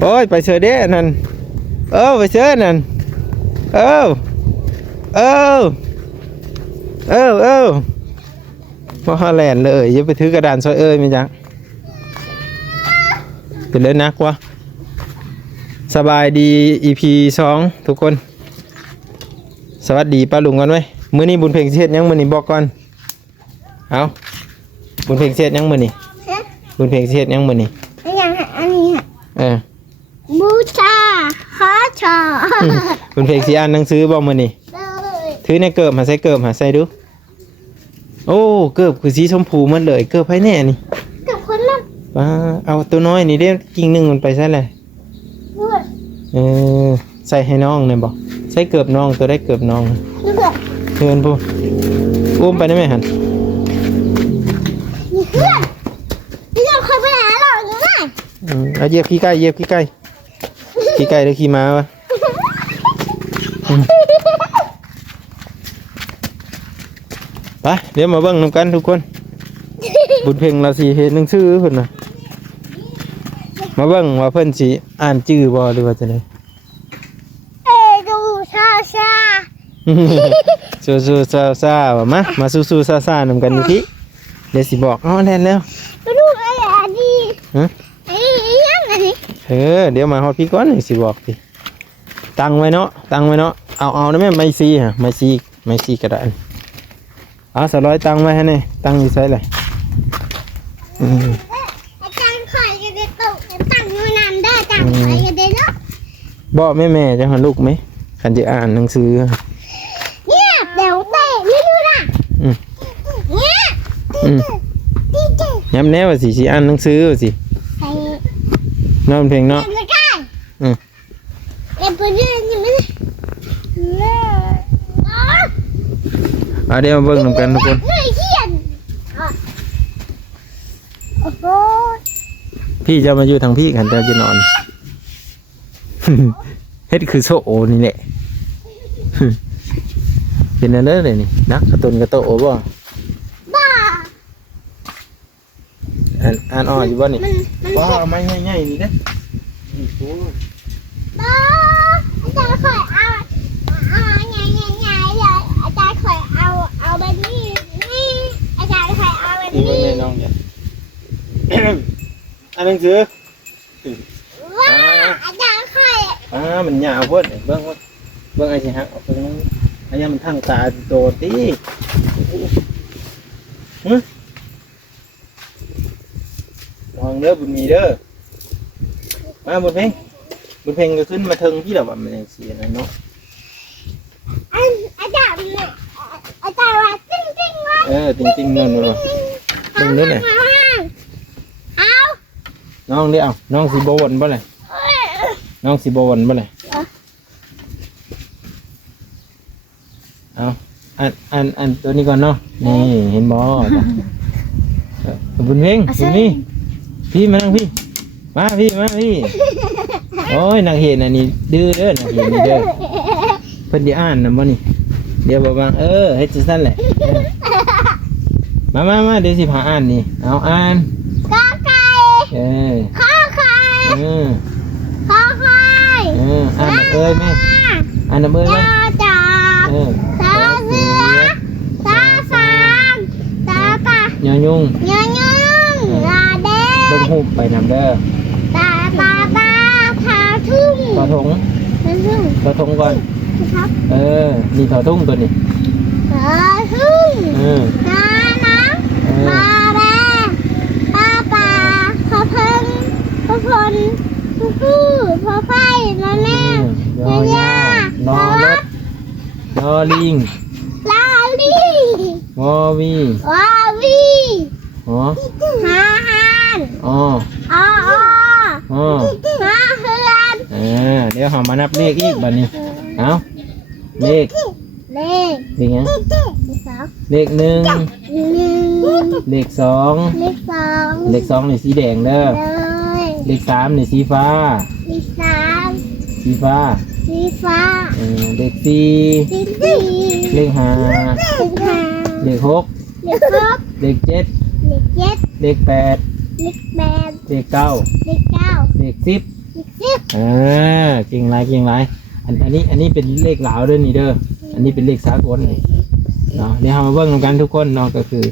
โอ้ยไปเสือเด้นั่นไปเสือนั่นว่าฮาแลนด์เลยอย่าไปถือกระดานซอยมั้ยจ๊ะเป็นเลยนักวะสบายดี EP 2ทุกคนสวัสดีป้าลุงกันไว้มื้อนี้บุญเพ็งเทศยังมื้อนี้บอกก่อนเอาบุญเพ็งเทศยังมื้อนี้บุญเพ็งเทศยังมื้อนี้อันนี้บูชาฮาชาบุญเพ็งสิอ่านหนังสือบ่มื้อนี้ถือในเกิบหาใส่เกิบหาใส่ดูโอ้เกิบคือสีชมพูมันเลยเกิบไผแน่นี่เกิบคนละเอาตัวน้อยนี่เด้กิ่งนึงมันไปใส่เลยใส่ให้น้องเนี่ยบอกใส่เกือบน้องตัวได้เกือบน้องเพื่อนพูอุ้มไปได้ไหมฮันเพื่อนนี่เราเคยไปหาหรอกยังไงเอาเหยียบขี้ไก่เหยียบขี้ไก่ขี้ไก่หรือขี้ม้าวะไปเดี๋ยวมาเบิ่งนำกันทุกคนบุญเพ็งเราสีเห็นหนังสือเพิ่นน่ะมาเบิ่งว่าเพิ่นสิอ่านชื่อบ่หรือว่าจะไดดูซาซาสู้ๆซ่าๆว่ามาสู้ๆซ่าๆนำกันพี่เดี๋ยวสิบอกแล่นแล้วดูอะไรดีฮะไอ้ยังไงเดี๋ยวมาฮอดพี่ก่อนสิบอกสิตั้งไว้เนาะเอาได้มั้ยไม้ซีฮะไม้ซีกระดานเอาสร้อยตั้งไว้ให้แน่ตั้งอยู่ไสเลยอาจารย์ข่อยจะได้ตกตั้งอยู่นานได้อาจารย์ข่อยจะได้เนาะบอกแม่จะหาลูกไหมขันจะอ่านหนังสือเนี่ยเดี๋ยวเตะไม่รู้นะเนี่ยย้ำแน่ว่าสิอ่านหนังสือสินอนเพลงเนาะเอ็มเปิดเรื่องยังไม่ได้เดี๋ยวมาเบิ่งนำกันทุกคนพี่จะมาอยู่ทางพี่ขันจะนอนเฮ็ดคือโซโอนี่แหละเป็นอะไรเลยนี่นักกระตุนกระโตโอบ่อ่านอยู่บ่นี่ว้าวไม่ง่ายๆนี่นะบ้าอาจารย์ข่อยเอาง่ายเลยอาจารย์ข่อยเอาแบบนี้นี่อาจารย์ข่อยเอาแบบนี้น้องเนี่ยอ่านหนังสือว้าอาจารย์ข่อยมันยาวพุ่นเบิ่งไอ้สิฮะเอาไปนั่งอันนี้มันทั้งตาโตติลองเด้อบุญมีเด้อมาบุญเพ่งก็ขึ้นมาถึงพี่แล้วว่ามันเสียนะเนาะอาจารย์ว่าจริงๆว่าจริงๆนั่นว่ะดึงเด้อเนี่ยเอาน้องเด้อเอาน้องสิบ่วนบ่เลยน้องสิบ่วนบ่เลยเอาอันตัวนี้ก่อนเนาะนี่เห็นบ่บุญเพ่งบุญมีพี่มานั่งพี่มาพี่โอ้ยนางเห็นอันนี้ดื้อเด้อนางเห็นนี่เด้อเพิ่นสิอ่านนำบ่นี่เดี๋ยวบอกเฮ็ดซั่นแหละมาเดี๋ยวสิพาอ่านนี่เอาอ่านกอไก่ขอไข่ขอไข่อ่านเอ้ยแม่อ่านนำเอ้ยแม่จ่าตาเสือตาฟางตาปะยอยุงลาเด้เบิ่งฮู้ไปนำเด้อตาทาทุ่งทอทงก่อนครับนี่ทอทุ่งตัวนี้ทอทุ่งนาน้ำมาแร่ป้าพอเพิ่งพอพลพอไฟมาแม่ย่านอรถนอลิงลาลีวอวีหาหานอ๋อหาเฮือนเดี๋ยวเรามานับเลขอีกบัดนี้เอาเลขยังเลข1เลข2เลข2นี่สีแดงเด้อเลข3นี่สีฟ้าเลข4เลข5เลข6เลข7เลข8 เลขแปด เลขเก้า เลขเก้า เลขสิบ เลขสิบ เก่งไรเก่งไรอันนี้เป็นเลขลาวเด้อนี่เด้ออันนี้เป็นเลขสากลเนาะเดี๋ยวเรามาเบิ่งกันทุกคนเนาะก็คือ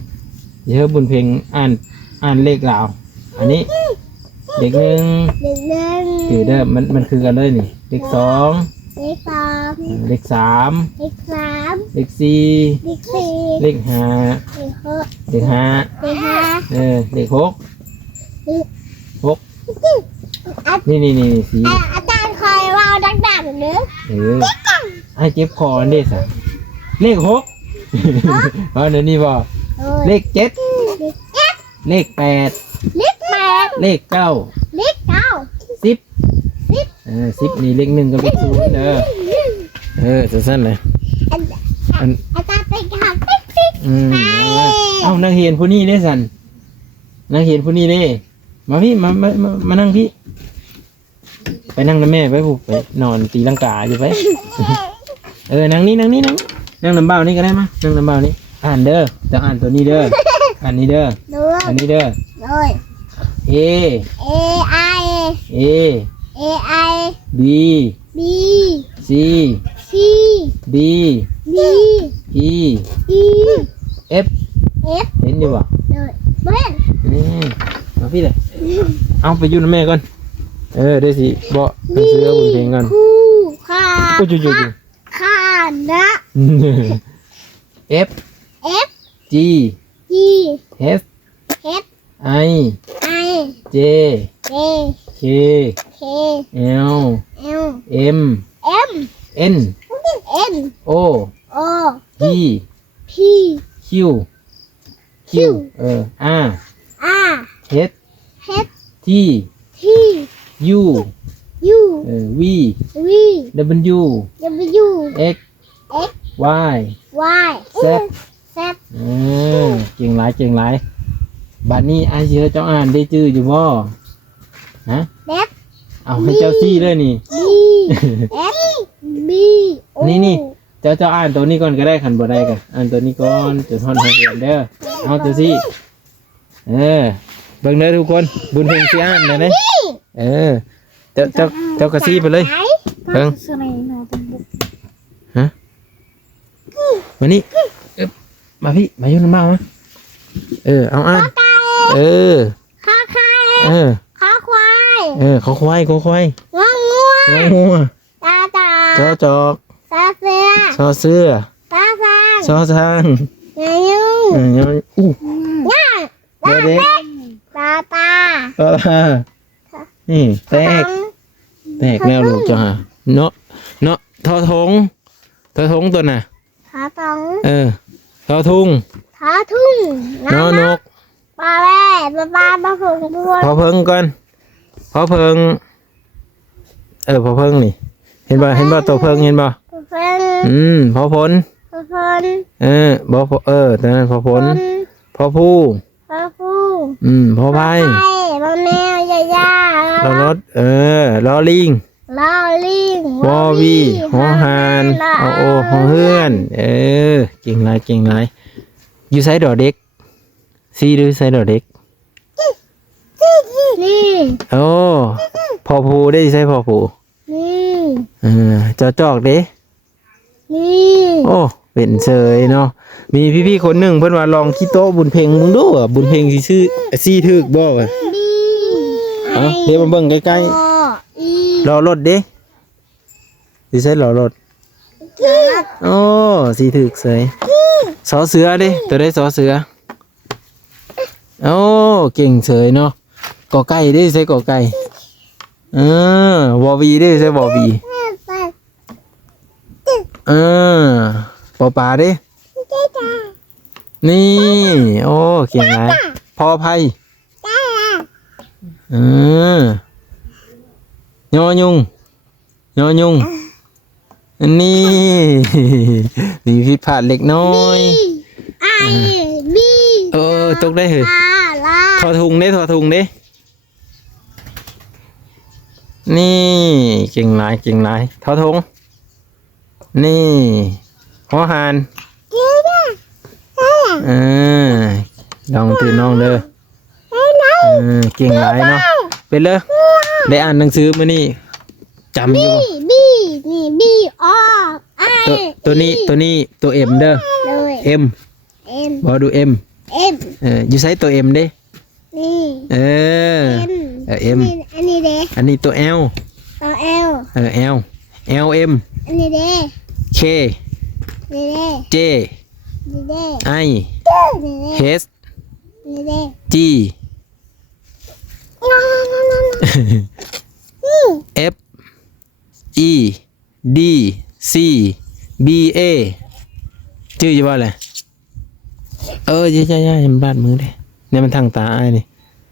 เดี๋ยวบุญเพ็งอ่านเลขลาวอันนี้เลขหนึ่ง เลขหนึ่ง คือเด้อมันคือกันเลยนี่เลขสอง เลขสอง เลขสาม เลขสาม เลขสี่ เลขสี่ เลขห้า เลขหก เลขห้า เลขห้า เลขหกหกนี่สี อาจารย์คอยเว่าดังๆเด้อ ให้เจ็บคออันเด้สะเลขหกเพราะเดี๋ยวนี้บ่เลขเจ็ด เลขเจ็ด เลขแปด เลขแปด เลขเก้า เลขเก้า สิบ สิบ สิบนี่เลขหนึ่งกับเลขศูนย์เด้อสั้นๆเลย อาจารย์ไปขับติ๊กติ๊ก เอ้านักเรียนผู้นี้ได้สันนักเรียนผู้นี้ได้มาพี่มานั่งพี่ไปนั่งกับแม่ไปผูกไปนอนตีลังกาอยู่ไปนั่งนี่นั่งลำเบานี่ก็ได้มั้ยนั่งลำเบานี่อ่านเด้อจะอ่านตัวนี้เด้ออ่านนี้เด้อ ดู อันนี้เด้อ เลย A A I A A I B B C C D D E E F F เห็นอยู่ป่ะ เลยเบ้น นี่มาพี่เลยเอาไปยุ่นแม่ก่อนได้สิบ่หนังสือบุญเพลงก่อน คู่ขา โอ้ยจุ ขานะ F F G G H H I I J J K K L L M M N N O O P P Q R R H H T T U U V V W W X X Y Y Z Z เก่งหลายบัดนี้อาเชื่อเจ้าอ่านได้จื้ออยู่บ่ฮะ F เอาให้เจ้าซี่เลยนี่ B F B O นี่เจ้าอ่านตัวนี้ก่อนก็ได้ขันบ่ได้กันอ่านตัวนี้ก่อนจนฮอนเห็นเด้อเอาเจ้าซี่เบิ่งเด้อทุกคนบุญเพ็งสิอ่านได้เด้เจ้ากระซี่ไปเลยเบิ่งฮะมานี่มาพี่มาอยู่น้ำเมามาเอาอ่านข้าควาย ขอควาย งัว ตา ตา จอก ตาเสือ ชอเสื้อ ตาฟาง ชอช้าง ยายุ ย่า ตา เด็ก ตา ตานี่แตกแนวลูกจ้าเนาะทอทงตัวน่ะ ขาตอง ทอทุ่ง ขาทุ่ง นอนก ปลาแร่ปลาผงพวง พอเพิงก่อนพอเพิงพอเพิงนี่เห็นบ่ตัวเพิงเห็นบ่ เพิ่น พอผล เพิ่น บ่ตอนนั้นพอผลพอผู้ ปลาฟู พอไผ่ ปลาแมวยา ลอรถลอลิง ลอลิง วอวีหอหานโอหอเฮือนเก่งหลายอยู่ไซดอเด็กซีหรือไซดอเด็ก นี่ โอ้พอผู้ได้ใส่พอผู้ นี่ จอกเด้ นี่ โอ้เป็นเฉยเนาะมีพี่คนหนึ่งเพิ่นว่าลองขี้โต๊ะบุญเพ็งมึงดูบุญเพ็งสิชื่อซีถึกบ่วะ นี่ เดี๋ยวมาเบิ่งใกล้ อี ๆรอรถเด้สิใส่รอรถโอ้สีถึกเสยสอเสือเด้ตัวได้สอเสือโอ้เก่งเสยเนาะกอไก่ได้ใส่กอไก่วอวีได้ใส่วอวีปอปลาเด้นี่โอ้เก่งนะพอไผ่ยอยุงนี่มีผิดพลาดเล็กน้อย ไอบี ตกได้เหรอ ลา ทอทุงเด้นี่เก่งหลายทอทุงนี่หอหานลองตื่นน้องเด้อ เก่งหลายเนาะเป็นเลยได้อ่านหนังสือมื้อนี้จำอยู่บ่ บีนี่บีอไอ ตัวนี้ตัว M เด้อ เลย M เอ็ม บ่ดู M เอ็ม อยู่ไสตัว M เด้ นี่ เออ M อันนี้เด้ อันนี้ตัว L ตัวเอล L L M อันนี้เด้ K นี่เด้ J นี่เด้ I นี่เด้ H นี่เด้ G งอ F E D C B A ชื่อจะว่าอะไรย่ามันบาดมือเลยเนี่ยมันทางตาไอ้นี่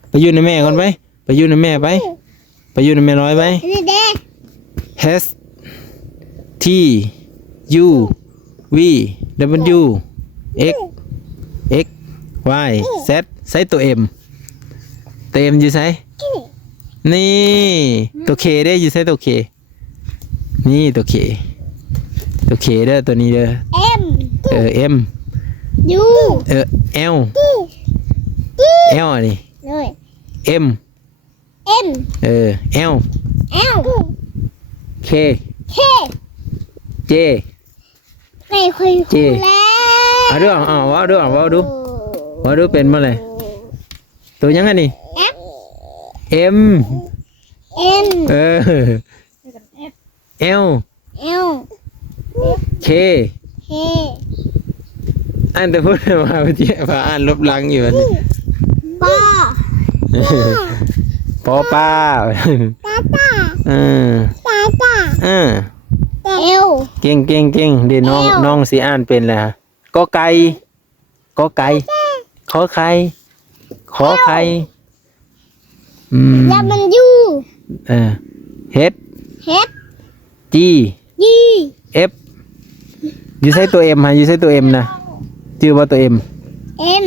ไปยืนในแม่ก่อนไปไปยืนในแม่ไปไปยืนในแม่ร้อยไป อันนี้เด้ H T U V W X X Y Z ใส่ตัว M ตัว M อยู่ใส่นี่ตัว K ได้อยู่ใส่ตัว K นี่ตัว K ตัว K เด้อตัวนี้เด้อ M M U L L อันนี้ เลย M M L L K K J ไม่ค่อยคู่แล้ว เอาดูว่าดูเป็นมาเลยตัวยังไงนี่ F M N L L K K อันแต่พูดมาเมื่อกี้พาอ่านลบลังอยู่อันนี้ ปอ ปอป้า ตาตา เออ ตาตา เออ เอว เก่งเดี๋ยวน้องสิอ่านเป็นแล้วก็ไก่ขอไข่ขอไข่แล้วมันยู H H G G F อยู่ใช้ตัว M ฮะอยู่ใช้ตัว M นะชื่อว่าตัว M M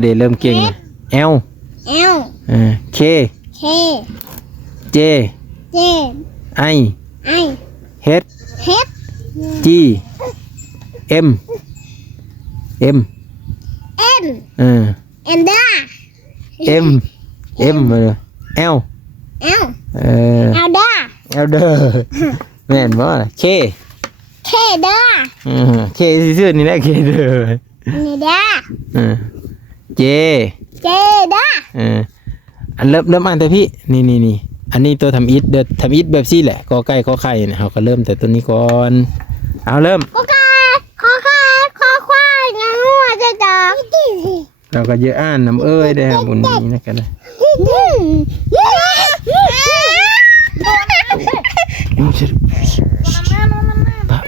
เดี๋ยวเริ่มเก่ง L L K K J J I I H H G M M N เออ and da M L L เอาด้า L เด้อแม่นบ่K K ด้า K ซื่อๆนี่แหละ K เด้อ นี่ด้า J J ด้า อันเริ่มอ่านแต่พี่นี่อันนี้ตัวทำอิฐเด้อทำอิฐแบบซี่แหละกอไก่ขอไข่เนี่ยเราก็เริ่มแต่ตัวนี้ก่อนเอาเริ่ม ขอไข่ขอควายงาหัวจะจ๋า เราก็เยอะอ่านน้ำเอ้ยได้บุญนี้นะกันเลย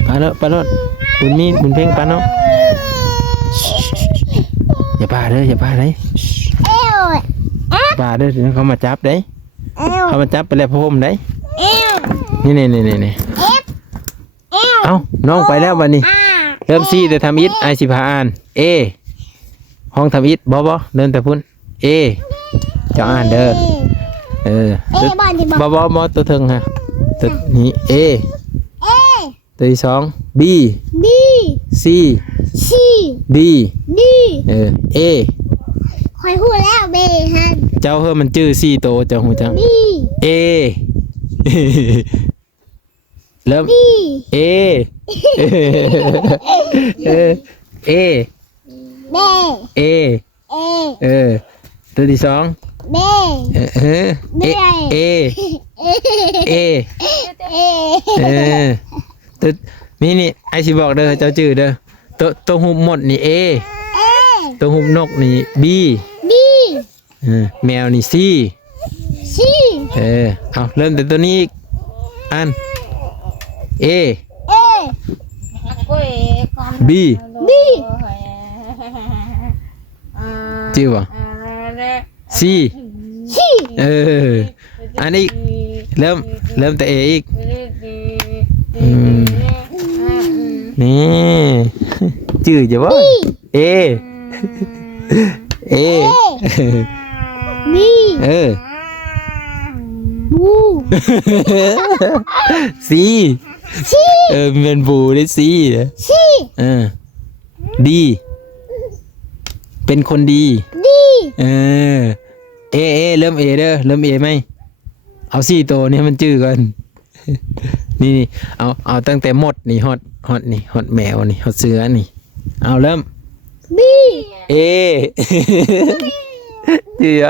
ปาแล้วบุญมีบุญเพ่งปาเนาะอย่าปาเด้อเอว ปาเด้อเขามาจับได้ เอว เขามาจับไปแล้วพ่อมได้ เอว นี่ F L เอ้าน้องไปแล้ววันนี้ R เริ่มซี่แต่ทำอิฐไอสิพาอ่าน A ห้องทำอิฐบ่เดินแต่พุ่น A จะอ่านเด้อบ้านที่บอก บ่ตัวเทิงฮะตัวนี้ A ตัวที่สอง B B C C D D A คอยพูดแล้วเบฮัน เจ้าเฮ้มันจื้อ4โตเจ้าหูจัง B A เริ่ม B A A B A A ตัวที่สอง B A A A A ตัวนี่ไอสิบอกเด้อเจ้าจื้อเด้อตัวหุบหมดนี่ A ตัวหุบนกนี่ B B แมวนี่ C C เอาเริ่มแต่ตัวนี้อีกอัน A A B B จื้อบ่ C C อันนี้เริ่มแต่ A อีกนี่จื้อจะบ่ A A B บู C เป็นบูได้ C C ดีเป็นคนดี D เริ่มเอเด้อเริ่มเอไหมเอา4ตัวนี่มันจื้อก่อนนี่เอาตั้งแต่หมดนี่ฮอตนี่ฮอตแมวนี่ฮอตเสือนี่เอาเริ่ม บี เอจื้อ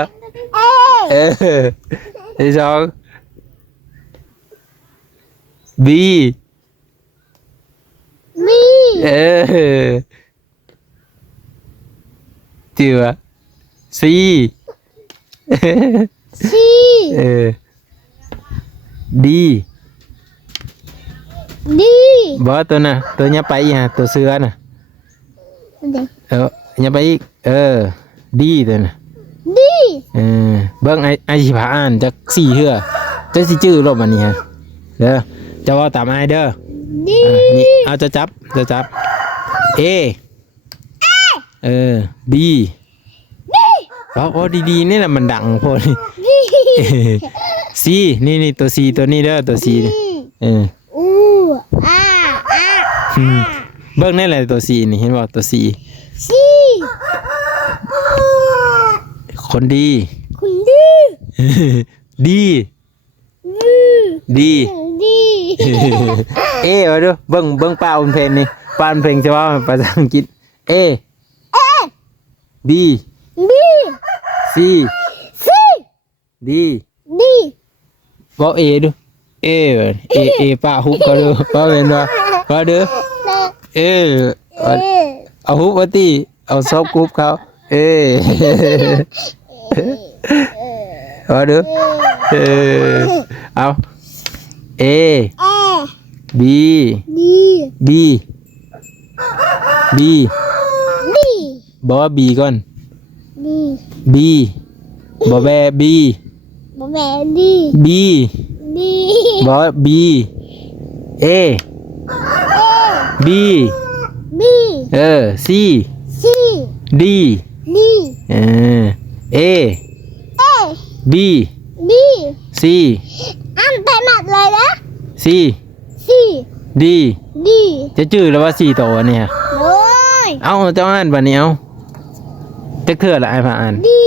เอ ที่สองบี บี จื้อซี ซี ดี ดี บ่ตัวน่ะตัวเนี้ยไปอีกฮะตัวเสือน่ะ เด็ก เนี้ยไปอีกดีตัวน่ะ ดี เบิ่งไอ้สิพาอ่านจัก4เทื่อจักสิจื้อรอบอันนี้ฮะเด้อจะเว้าตามอ้ายเด้อ ดี นี่เอาจะจับเอบีเพราะดีๆนี่แหละมันดังพอนี่ ดี ซีนี่ตัวซีตัวนี้เด้อตัวซีนี่ อูอา เบิ่งนี่แหละตัวซีนี่เห็นบ่ตัวซี ซี คนดี คุณดี ดี ดี ดี เอาดูเบิ่งป้าอุ่นเพลงนี่ป้าอุ่นเพลงจะว่าภาษาอังกฤษบี บี ซี ซี ดี ดี บอกดูป้าฮุบก็ดูป้าเป็นว่าเด้อเอาฮุบว่าตีเอาซบฮุบเขาว่าเด้อเอาเอ เอ บี ดี บีบี ดี บอกว่าบีก่อน ดี บีบอกแบบบี บแบดี บี ดี บอกว่าบีเอ บี บี ซี ซี ดี ดี เอ เอ บี บี ซี อ่านไปหมดเลยนะ ซี ซี ดี ดี จะจื้อแล้วว่า4ตัวเนี่ย โอ้ย เอาเจ้าอ่านบัดนี้เอาจะเถื่อละไอ้ผ่าอ่าน ดี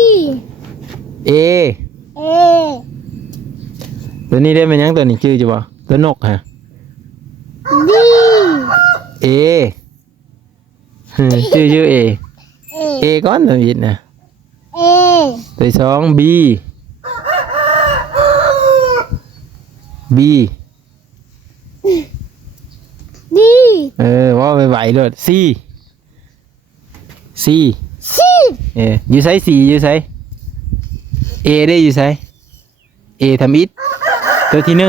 เอ เอ ตัวนี้ได้เป็นยังตัวนี้ชื่อจะบ่ตัวนกฮะ ดี เอชื่อเอ เอ เอก่อนตัวนี้นะ เอ ตัวที่สองบีบี ดี ว่าไหวๆเลยซี ซี อยู่ไซซีอยู่ไซเอได้อยู่ไซเอทำอิดตัวที่1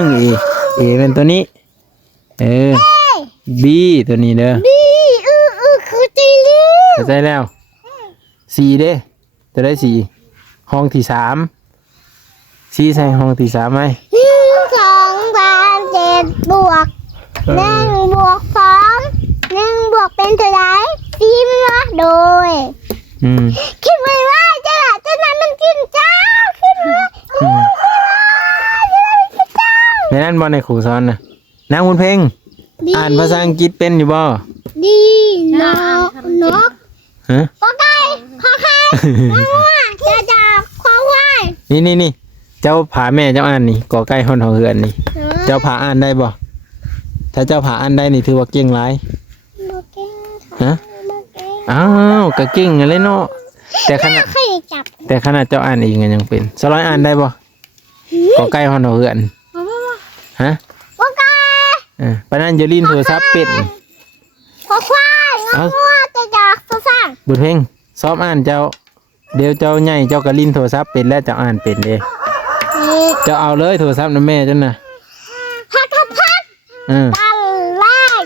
เอเป็นตัวนี้บีตัวนี้เด้อ ดีคือตีลูก เข้าใจแล้วซีเด้ตัวได้4ห้องที่3ซีใส่ห้องที่3ไหม 1 2 3 7บวก1บวก2 1บวกเป็นเท่าไหร่4มั้ยโดยคิดไว้ว่าจะละจะนั้นมันกินเจ้าคิดไว้ในนั้นบอลในครูสอนนะนางบุญเพ่งอ่านภาษาอังกฤษเป็นอยู่บ่ ดีนก ฮะ ขอไก่ขอไข่ขอว่าจะจับขอควาย นี่เจ้าผาแม่เจ้าอ่านนี่กอไก่ฮอนเหือนนี่เจ้าผาอ่านได้บ่ถ้าเจ้าผาอ่านได้นี่ถือว่าเก่งหลายฮะอ้าวก็เก่งอะไรเนาะแต่ขนาดเจ้าอ่านเองยังเป็นสร้อยอ่านได้บ่กอไก่ฮอนเหือนฮะ ขอไก่ ปานนั้นจะลิ้นโทรศัพท์เป็น ขอควายขอว่าจะจับตัวสั่ง บุญเพ่งซ้อมอ่านเจ้าเดี๋ยวเจ้าใหญ่เจ้าก็ลิ้นโทรศัพท์เป็นแล้วเจ้าอ่านเป็นเด้เจ้าเอาเลยโทรศัพท์นะแม่จังนะ พักตอนแรก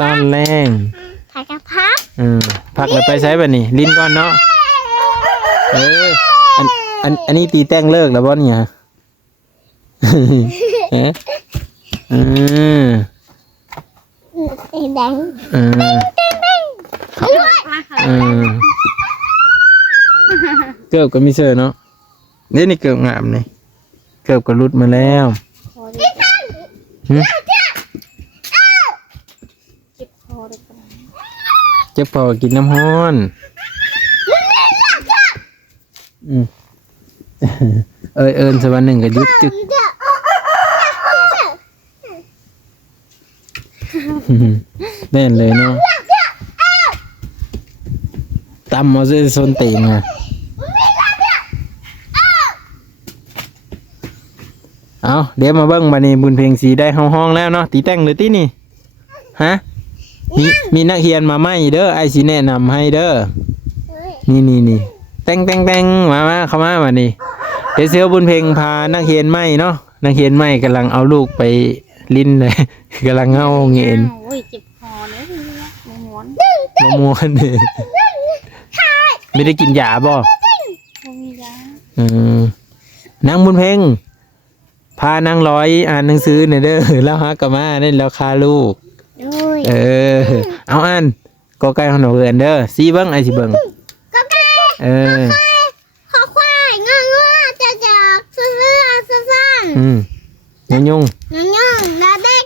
ตอนแรง พัก พักแล้วไปใช้แบบนี้ลิ้นก่อนเนาะอันนี้ตีแต้งเลิกแล้วบ่เนี่ยแดงเกือบก็มีเสื้อเนาะนี่เกือบงามนี่เกือบก็รุดมาแล้วเจ็บพอกินน้ำฮ้อน เอิญสักวันหนึ่งก็ยุบจึกแน่นเลยเนาะตำมาซื้อโซนเตงอ่ะเอาเดี๋ยวมาเบิ้งบัดนี้บุญเพลงสีได้ห้องแล้วเนาะตีแต่งเลยตีนี่ฮะมีนักเรียนมาไหมเด้อไอซีแนะนำให้เด้อนี่แต่งมาเข้ามาบัดนี้เดี๋ยวเสือบุญเพลงพานักเรียนไหมเนาะนักเรียนไหมกำลังเอาลูกไปลิ้นเลย กำลังเอาเงิน โอ้ยเจ็บคอเลยมม้วน มะม่วงเนี่ยไม่ได้กินยาบ่ ไม่มียาน างบุญเพ็งพานางร้อยอ่านหนังสือเนี่ยเด้อแล้วฮะกะมาเนี่ยแล้วคาลูกเอาอ่านกอไก่ของหนูเอินเด้อซีเบิ้งไอซีเบิ้งก็ไก่ขอควายงอจะซื้อยุ่งดาเด็ก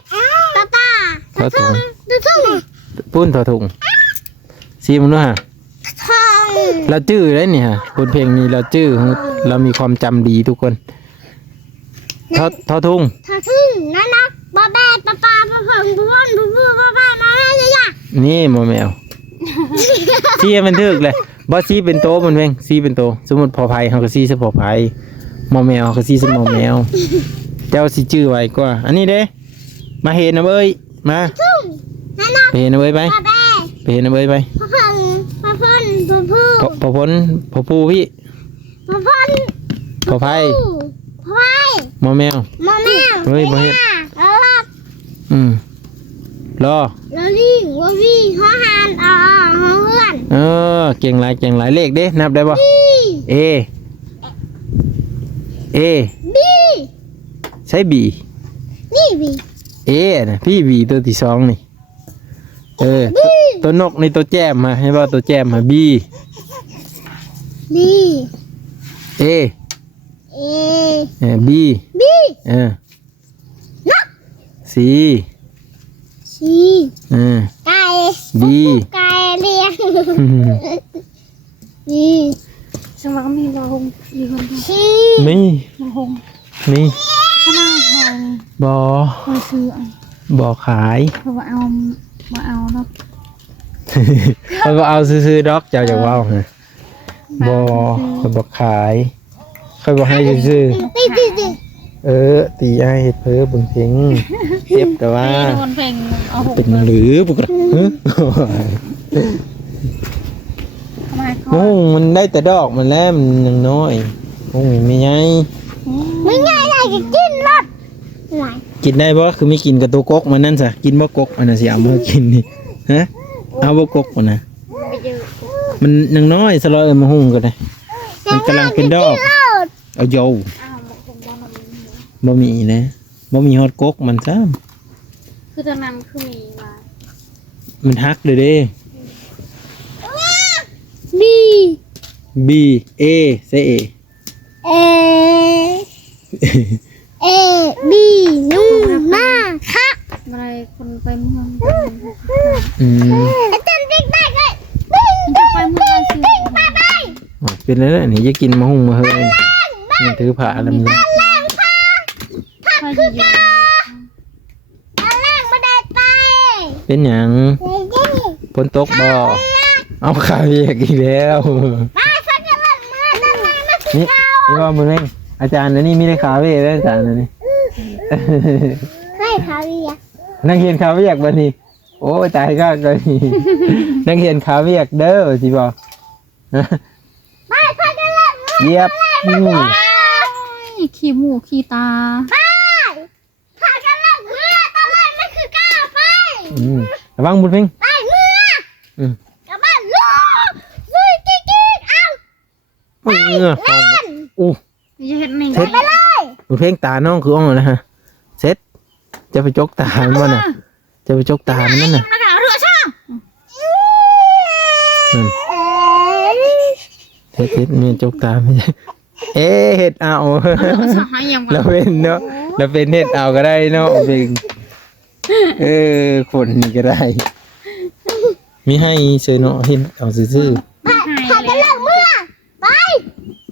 ตาทุ่งปุ้นถอถุงซีมึงด้วยฮะ ทอง เราจื้อได้นี่ฮะบุญเพ็งนี่เราจื้อเรามีความจำดีทุกคนทอทุ่งนั่นนะบอแบปลาผงบุ้นบ้ามาเลยจ้ะนี่โมแมวซีมันทึกเลยบอซีเป็นโตบุญเพ็งซีเป็นโตสมมติพอภัยเขาก็ซีสพอภัยโมแมวเขาก็ซีสมอแมวเจ้าสิจื้อไว้กว่าอันนี้เด้มาเห็นนะเบ้ยมาไปเห็นนะเบ้ยไปไปเห็นนะเบ้ยไปพอพูพี่พอภัยโมแมวเฮ้ยบ่เห็นรอลิงว่าวิ่งเขาหันเขาเพื่อนเก่งหลายเลขเด้นับได้ป่ะเอบีใช่บีนี่บีนะพี่บีตัวที่สองนี่ตัวนกในตัวแจ่มมาให้ว่าตัวแจ่มมาบีเอบีนกซีไก่บีไก่เลี้ยงบีสมัครมีบอหงมีคนซีมีบอหงมีข้าวหน้าหงบอซื้อบ่ขายเขาบอกเอาเนาะเขาก็เอาซื้อดอกเจ้าจากว่าวฮะบ่ขายเขาบอกให้ซื้อตีไอเฮ็ดเพ้อบุญเพ็งเจ็บแต่ว่าเป็นหรือปกติโอ้มันได้แต่ดอกมันแล้วมันยังน้อยโอ้ยไม่ไงได้ก็กินรสกินได้บ่คือไม่กินกับตัวกกมันนั่นซะกินบ่กกมันน่ะสิเอามากินนี่ฮะเอาบ่กกมันน่ะมันยังน้อยสลอยมาหุ่งก็ได้มันกำลังเป็นดอกเอาโยบ่มีนะบ่มีฮอดกกมันซ้ำคือตอนนั้นคือมีมามันฮักเลยเด้B A ใส่ A B นุ่มมากค่ะอะไรคนไปเมืองอาจารย์ติ๊กไปเลยจะไปเมืองสิเป็นอะไรนี่จะกินมะฮุ่งมาเฮ้ยมันถือผ้าอะไรมันเป็นอย่างฝนตกบ่เอาขาเวียกอีกแล้วนี่ว่ามึงเองอาจารย์นี่มีได้ขาเวียกแล้วอาจารย์นี่ให้ขาเวียกนักเรียนขาเวียกบัดนี้โอ้ตายก็เลยนักเรียนขาเวียกเด้อสิบ่เหยียบขี้หมูขี้ตาพากันลักเมื่อตอนแรกมันคือกล้าไประวังบุญเพ็งไปเมื่อกลับบ้านลูกซื้อกิ๊กเอาไปเล่นจะเห็นหนึ่งไปเลยบุญเพ็งตาน้องคืออ้องนะฮะเซ็ตจะไปจกตามันน่ะจะไปจกตามันนั่นน่ะเฮ็ดเมียจกตาไม่ใช่เฮ็ดเอาเราเป็นเนาะเราเป็นเฮ็ดเอาก็ได้เนาะเป็นคนนี่ก็ได้มีให้เซโนเฮ็ดเอาซื่อๆพากันเลิกเมื่อไป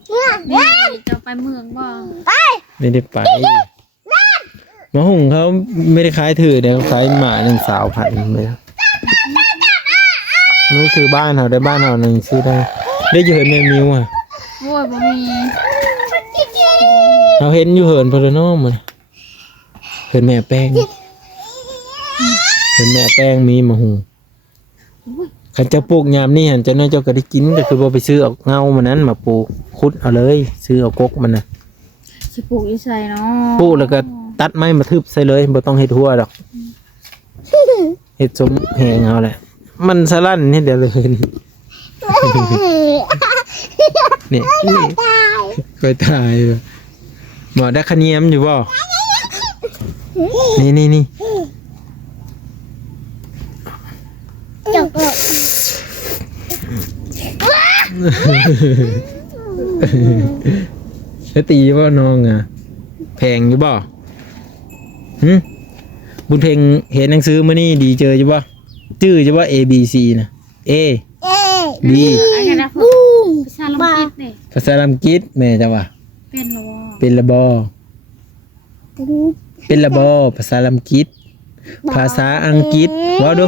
เมื่อ ไปเมืองบ่ ไม่ได้ไปหมาหุงเขาไม่ได้ขายถือเดี๋ยวเขาขายหมา1,000เลยนี่คือบ้านเขาได้บ้านเขาหนึ่งซื้อได้อยู่เหินแม่มิวอ่ะ โว้ยบ่มี เราเห็นอยู่เหินพลนอมมันเหินแม่แป้งเหินแม่แป้งมีหมาหุงขันจะปลูกยามนี่หันจะน้อยเจ้าก็ได้กินแต่คือพอไปซื้อเอาเงามันนั้นมาปลูกคุดเอาเลยซื้อเอากกมันนะ สิปลูกอีไสเนาะ ปลูกแล้วก็ตัดไม้มาทึบใส่เลยบ่ต้องเฮ็ดหัวดอกเฮ็ดสมแหงเอาแหละมันสลั่นนี่เดี๋ยวเลยนี่เคยตายหมอได้คะเนียมอยู่บ่นี่จบเลย แล้วตีบ่น้องอ่ะแพงอยู่บ่บุญเพ็งเห็นหนังสือมื้อนี้ดีเจออยู่บ่ชื่ออยู่บ่ A B C นะ A B อันนั้นภาษาลำกิดนี่ ภาษาอังกฤษแม่จ้ะว่า เป็นแล้วบ่ เป็นระบอเป็นระบอภาษาอังกฤษภาษาอังกฤษว่าดู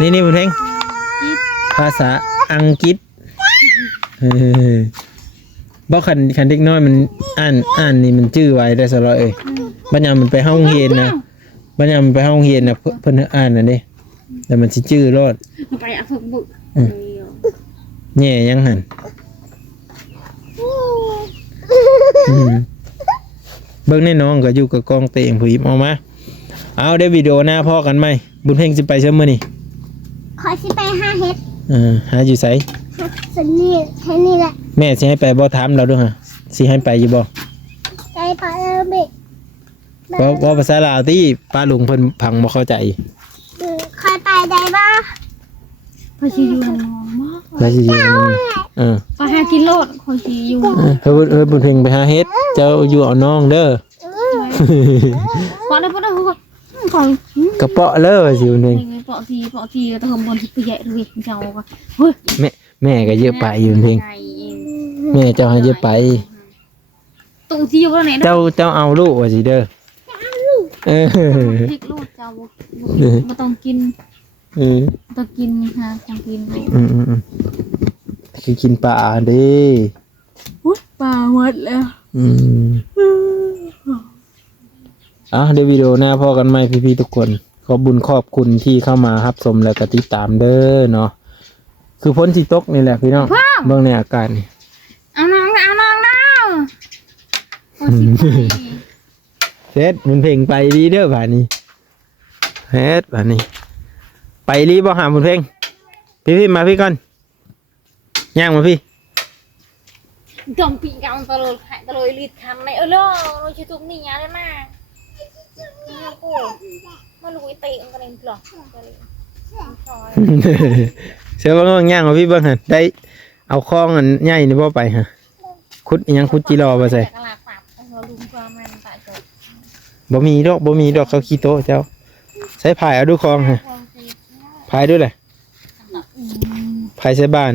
นี่บุญเพ็งภาษาอังกฤษบ่คันเด็กน้อยมันอ่านนี่มันชื่อไว้ได้ซะแล้วบัดยามมันไปห้องเรียนนะบัดยามมันไปห้องเรียนน่ะเพิ่นอ่านน่ะเด้แต่มันสิชื่อรอด ไปเอาฝึกบุก แย่ยังหั่นเบิ่งในน้องก็อยู่กับกองเตงผู้หญิงเอามาเอาได้วิดีโอหน้าพ่อกันไหมบุญเพ็งสิไปเช้ามื้อนี่ ขอสิไป5 เฮ็ด หาอยู่ไส ส่วนนี้แค่นี้แหละ แม่สิให้ไปบ่ถามเราด้วยฮะสิให้ไปอยู่บ่ ใจปลาเริ่มเบะ บ่ภาษาลาวที่ป้าลุงเพิ่นพังบ่เข้าใจ ใครไปได้บ้าง พอสิอยู่น้องบ่ แล้วสิอยู่ ไปหากินโลดคอยสิอยู่ เฮ้ยบุญเพ็งไปหาเฮ็ดเจ้าอยู่เอาน้องเด้อ พอได้ของ กระเปาะเลยว่าสิบุญเพ็ง เปาะทีตะหมบนที่ใหญ่เลยเจ้าก็เฮ้ย แม่ก็เยอะไปอยู่บุญเพ็งแม่เจ้าให้เยอะไป ตรงที่อยู่ตรงไหน เจ้าเอาลูกว่าสิเด้อเออ พริกลูกเจ้าบ่ต้องกินต้องกินนี่ค่ะต้องกิน คือกินปลาเด้ อุ๊ยปลาหมดแล้ว เดี๋ยววิดีโอหน้าพ่อกันไหมพี่ๆทุกคนขอบุญขอบคุณที่เข้ามารับชมและก็ติดตามเด้อเนาะคือพ้นที่ตกนี่แหละพี่น้องเบื้องในอาการนี่ เอาน้องเฮ็ดมันเพลงไปดีเด้อบ่านี้เฮ็ดบ่านี้ไปรีบ่หาบุญเพลงพี่มาพี่ก่อนย่างมาพี่ จอมปีกำตะลอยลีดคันในเนาะเราจะตุ้มนี่ยาได้มากนี่กูมันลุยเตะกันเองหรอ เชื่อว่าก็ย่างมาพี่เบิ่งหั่นได้เอาคล้องอันใหญ่นี่บ่ไปฮะคุดยังคุดจิรอบ่ใส่บ่มีดอกเขาขี้โตเจ้าใช้พายเอาดูคลองฮะพายด้วยแหละพายใช้บ้าน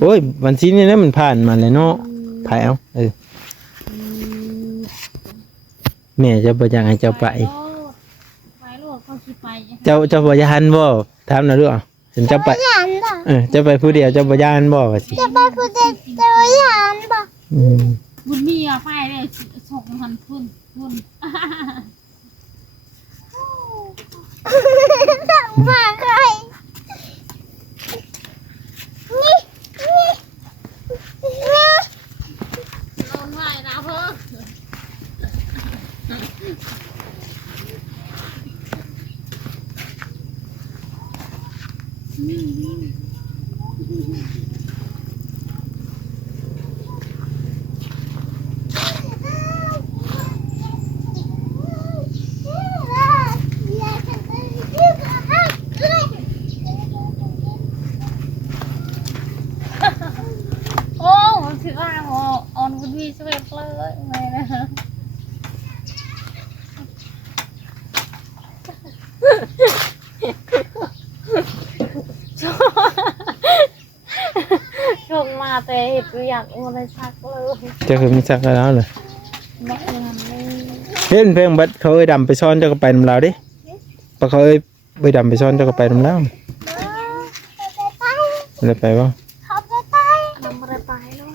โอ้ยวันที่นี่นะมันผ่านมาเลยเนาะพายเอาแม่จะบ่อยากให้เจ้าไปเจ้าบ่ยานบ่ถามหน่อยดูอ่ะฉันจะไปจะไปผู้เดียวเจ้าบ่ยานบ่ว่าสิ จะไปพูดเจะยานบ่ บุญมีอะไฟเลยส่งหันขึ้น มาใครนี่ นอนไหวนะเพิ่มโอ้ถือว่าออนบุญมีสเวตเลยไม่นะ แต่เห็ดประหยัดมันเลยชักเลย เจ้าคือมีสักแล้วเลย ไม่เคยทำเลย เห็นเพิ่งบัดเขาเอ้ยดำไปซ่อนเจ้าก็ไปนำเราดิปะเขาเอ้ยไปดำไปซ่อนเจ้าก็ไปนำเราเลยไปบ่ เขาไป ทำอะไรไปแล้ว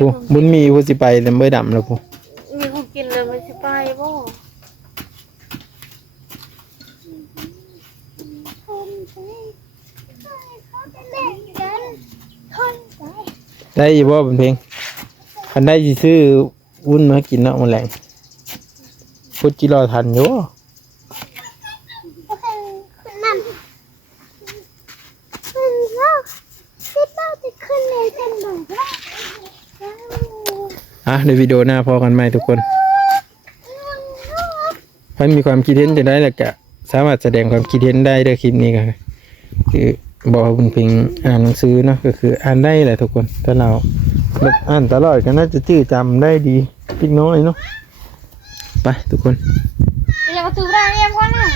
ผู้บุญมีผู้สิไปแต่ไม่ดำแล้วผู้ มีคนกินเลยไม่ใช่ไปบ่ คนไปเขาไปเล่นกันคนไป ได้อีบ่เป็นเพลงคันได้สิซื้อวุ้นมากินเนาะมื้อแลงพุดจิรอทันอยู่ คุณนั่นคุณเล่าที่เล่าจะขึ้นเลยกันหน่อย ในวิดีโอหน้าพอกันไหมทุกคนใครมีความคิดเห็นจะได้แล้วก็สามารถแสดงความคิดเห็นได้ด้วยคลิปนี้ก็คือบอกว่าบุญเพ็งอ่านหนังสือเนาะก็คืออ่านได้แหละทุกคนถ้าเราแบบอ่านตลอดก็น่าจะจื้อจำได้ดีนิดน้อยเนาะไปทุกคน ยังมาซื้อได้ยังพ่อน่ะ